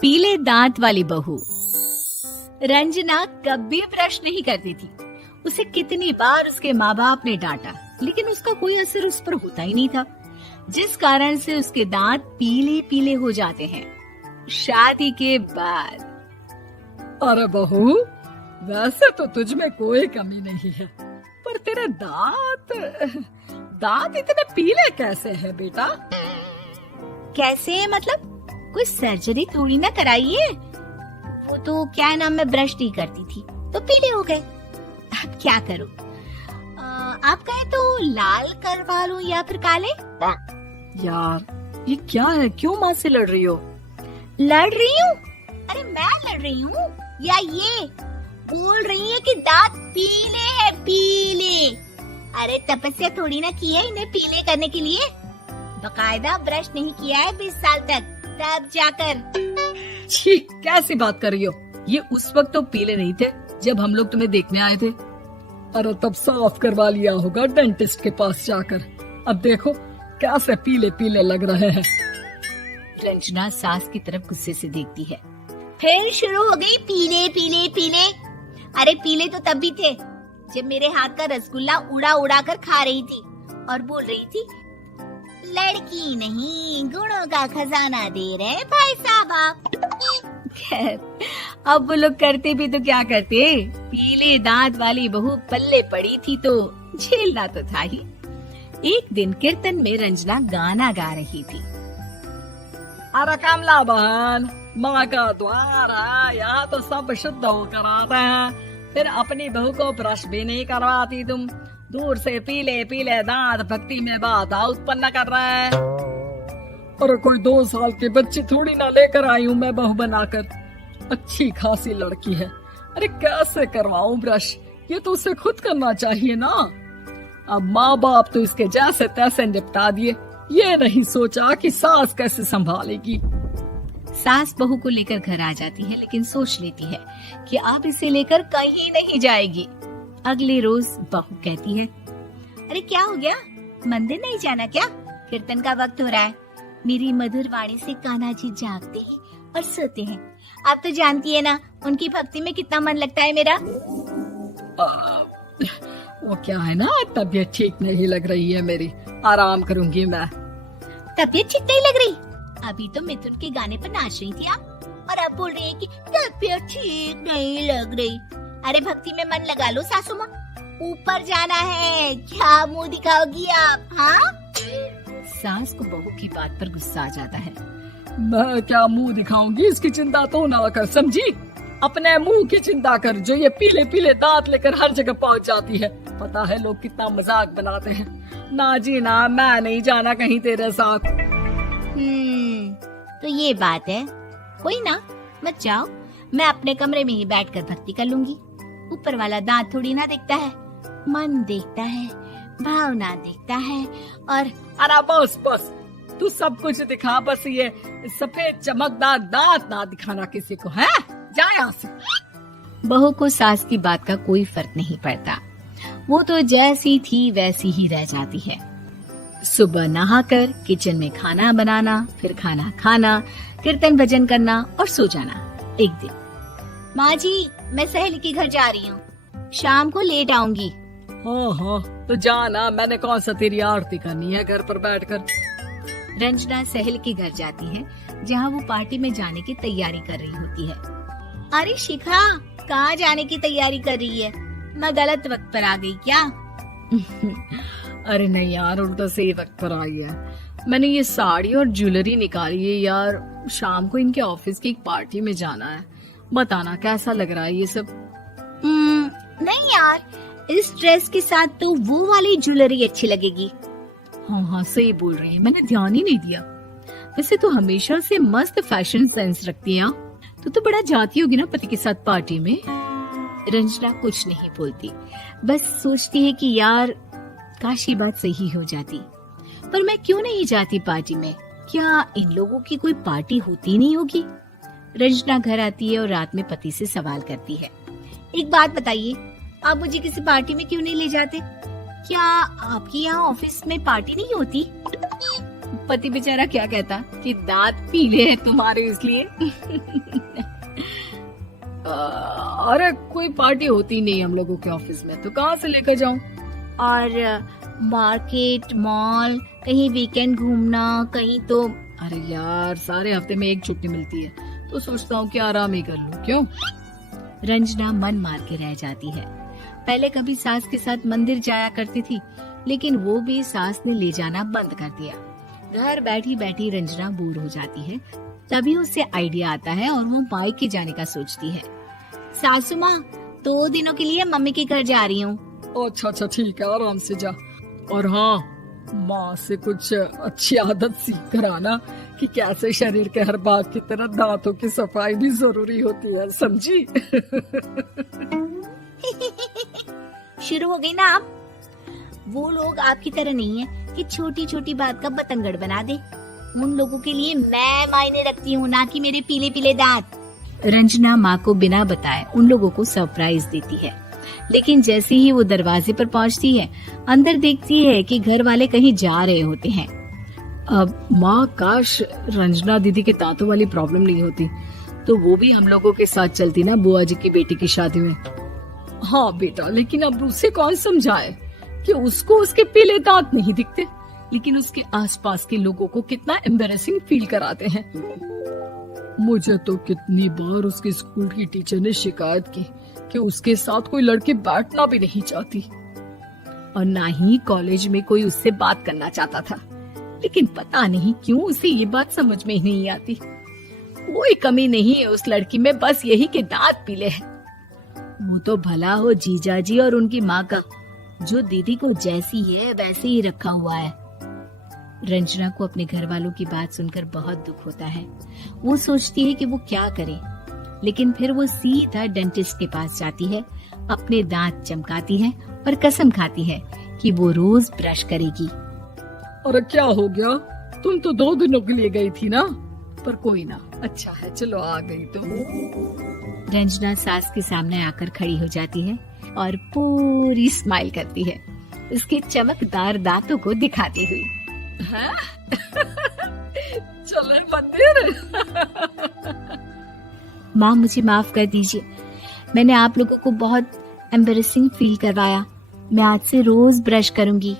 पीले दांत वाली बहू। रंजना कभी ब्रश नहीं करती थी। उसे कितनी बार उसके माँ बाप ने डांटा, लेकिन उसका कोई असर उस पर होता ही नहीं था, जिस कारण से उसके दांत पीले पीले हो जाते हैं। शादी के बाद। अरे बहू, वैसे तो तुझ में कोई कमी नहीं है, पर तेरे दांत इतने पीले कैसे हैं बेटा? कैसे मतलब? कोई सर्जरी थोड़ी ना कराइए। वो तो क्या नाम, मैं ब्रश नहीं करती थी तो पीले हो गए। अब क्या करूं? आप कहे तो लाल करवा लूं या फिर काले? यार ये क्या है, क्यों माँ से लड़ रही हो? लड़ रही हूँ? अरे मैं लड़ रही हूँ या ये बोल रही है कि दांत पीले हैं, पीले। अरे तपस्या थोड़ी ना की है इन्हें पीले करने के लिए। बकायदा ब्रश नहीं किया है 20 साल तक, तब जाकर। छी, कैसी बात कर रही हो? ये उस वक्त तो पीले नहीं थे जब हम लोग तुम्हें देखने आए थे। अरे तब साफ करवा लिया होगा डेंटिस्ट के पास जाकर। अब देखो कैसे पीले पीले लग रहे हैं। रंजना सास की तरफ गुस्से से देखती है। फिर शुरू हो गई पीले पीले पीले। अरे पीले तो तब भी थे जब मेरे हाथ का रसगुल्ला उड़ा उड़ा कर खा रही थी और बोल रही थी, लड़की नहीं गुणों का खजाना दे रहे भाई साहब। खैर, अब वो लोग करते भी तो क्या करते, पीले दांत वाली बहू पल्ले पड़ी थी तो झेलना तो था ही। एक दिन कीर्तन में रंजना गाना गा रही थी। अरे कमला बहन, माँ का द्वार है, यहाँ तो सब शुद्ध होकर आते हैं, फिर अपनी बहू को ब्रश भी नहीं करवाती तुम। दूर से पीले पीले दांत भक्ति में बाधा उत्पन्न कर रहे हैं। अरे कोई 2 साल के बच्चे थोड़ी ना लेकर आई हूँ मैं बहू बनाकर। अच्छी खासी लड़की है, अरे कैसे करवाऊं ब्रश? ये तो उसे खुद करना चाहिए ना। अब माँ बाप तो इसके जैसे तैसे निपटा दिए, ये नहीं सोचा कि सास कैसे संभालेगी। सास बहू को लेकर घर आ जाती है, लेकिन सोच लेती है कि अब इसे लेकर कहीं नहीं जाएगी। अगले रोज बहू कहती है, अरे क्या हो गया, मंदिर नहीं जाना क्या? कीर्तन का वक्त हो रहा है। मेरी मधुर वाणी से कान्हा जी जागते हैं और सोते हैं। आप तो जानती है ना उनकी भक्ति में कितना मन लगता है मेरा। वो क्या है ना, तबीयत ठीक नहीं लग रही है मेरी, आराम करूंगी मैं। तबीयत ठीक नहीं लग रही? अभी तो मिथुन के गाने पर नाच रही थी आप, और अब बोल रही है कि तबीयत ठीक नहीं लग रही। अरे भक्ति में मन लगा लो सासू माँ, ऊपर जाना है, क्या मुंह दिखाओगी आप? हाँ? सास को बहू की बात पर गुस्सा आ जाता है। मैं क्या मुंह दिखाऊंगी, इसकी चिंता तो ना कर, समझी? अपने मुंह की चिंता कर, जो ये पीले पीले दांत लेकर हर जगह पहुंच जाती है। पता है लोग कितना मजाक बनाते हैं। ना जी ना, मैं नहीं जाना कहीं तेरे साथ। तो ये बात है। कोई ना, मत जाओ, मैं अपने कमरे में ही बैठकर भक्ति कर लूंगी। ऊपर वाला दांत थोड़ी ना देखता है, मन देखता है, भावना देखता है। और अरे बस बस, तू सब कुछ दिखा, बस ये सफेद चमकदार दांत ना दिखाना किसी को, है? जा यहाँ से। बहू को सास की बात का कोई फर्क नहीं पड़ता, वो तो जैसी थी वैसी ही रह जाती है। सुबह नहाकर किचन में खाना बनाना, फिर खाना खाना, कीर्तन भजन करना और सो जाना। एक दिन, माँ जी मैं सहेली के घर जा रही हूँ, शाम को लेट आऊंगी। हाँ, तो जाना, मैंने कौन सा तेरी आरती करनी है घर पर बैठकर। रंजना सहेली के घर जाती है, जहाँ वो पार्टी में जाने की तैयारी कर रही होती है। अरे शिखा, कहाँ जाने की तैयारी कर रही है? मैं गलत वक्त पर आ गई क्या? अरे नहीं यार, उल्टा सही वक्त पर आई है। मैंने ये साड़ी और ज्वेलरी निकाली है यार, शाम को इनके ऑफिस की एक पार्टी में जाना है। बताना कैसा लग रहा है ये सब? नहीं यार, इस ड्रेस के साथ तो वो वाली ज्वेलरी अच्छी लगेगी। हाँ, सही बोल रही है, मैंने ध्यान ही नहीं दिया। वैसे तो हमेशा से मस्त फैशन सेंस रखती है। तो बड़ा जाती होगी ना पति के साथ पार्टी में। रंजना कुछ नहीं बोलती, बस सोचती है कि यार काश ये बात सही हो जाती। पर मैं क्यों नहीं जाती पार्टी में? क्या इन लोगों की कोई पार्टी होती नहीं होगी? रंजना घर आती है और रात में पति से सवाल करती है, एक बात बताइए, आप मुझे किसी पार्टी में क्यों नहीं ले जाते? क्या आपके यहाँ ऑफिस में पार्टी नहीं होती? पति बेचारा क्या कहता कि दांत पीले हैं तुम्हारे इसलिए। अरे कोई पार्टी होती नहीं हम लोगों के ऑफिस में, तो कहाँ से लेकर जाऊं? और मार्केट, मॉल, कहीं वीकेंड घूमना, कहीं तो। अरे यार, सारे हफ्ते में एक छुट्टी मिलती है, तो सोचता हूँ कि आराम ही कर लूं। क्यों? रंजना मन मार के रह जाती है। पहले कभी सास के साथ मंदिर जाया करती थी, लेकिन वो भी सास ने ले जाना बंद कर दिया। घर बैठी बैठी रंजना बोर हो जाती है। तभी उसे आइडिया आता है और वो मायके जाने का सोचती है। सासू माँ, 2 दिनों के लिए मम्मी के घर जा रही हूँ। अच्छा ठीक है, आराम से जा। और हाँ, माँ से कुछ अच्छी आदत सीख कर आना कि कैसे शरीर के हर भाग की तरह दांतों की सफाई भी जरूरी होती है, समझी? शुरू हो गई ना आप? वो लोग आपकी तरह नहीं है कि छोटी छोटी बात का बतंगड़ बना दे। उन लोगों के लिए मैं मायने रखती हूँ, ना कि मेरे पीले पीले दांत। रंजना माँ को बिना बताए उन लोगों को सरप्राइज देती है, लेकिन जैसे ही वो दरवाजे पर पहुँचती है, अंदर देखती है कि घर वाले कहीं जा रहे होते हैं। अब माँ, काश रंजना दीदी के दांतों वाली प्रॉब्लम नहीं होती, तो वो भी हम लोगों के साथ चलती ना बुआ जी की बेटी की शादी में। हाँ बेटा, लेकिन अब उसे कौन समझाए कि उसको उसके पीले दांत नहीं दिखते, लेकिन उसके आसपास के लोगों को कितना एम्बैरेसिंग फील कराते हैं। मुझे तो कितनी बार उसके स्कूल की टीचर ने शिकायत की कि उसके साथ कोई लड़की बैठना भी नहीं चाहती, और ना ही कॉलेज में कोई उससे बात करना चाहता था। लेकिन पता नहीं क्यों उसे ये बात समझ में ही नहीं आती। कोई कमी नहीं है उस लड़की में, बस यही कि दांत पीले हैं। वो तो भला हो जीजा जी और उनकी माँ का, जो दीदी को जैसी है वैसे ही रखा हुआ है। रंजना को अपने घर वालों की बात सुनकर बहुत दुख होता है। वो सोचती है कि वो क्या करे, लेकिन फिर वो सीधा डेंटिस्ट के पास जाती है, अपने दांत चमकाती है और कसम खाती है कि वो रोज ब्रश करेगी। अरे क्या हो गया? तुम तो 2 दिनों के लिए गई थी ना, पर कोई ना, अच्छा है, चलो आ गई तो। रंजना सास के सामने आकर खड़ी हो जाती है और पूरी स्माइल करती है, उसके चमकदार दांतों को दिखाती हुई। चले मंदिर। माँ, मुझे माफ कर दीजिए, मैंने आप लोगों को बहुत एम्बैरेसिंग फील करवाया। मैं आज से रोज ब्रश करूंगी।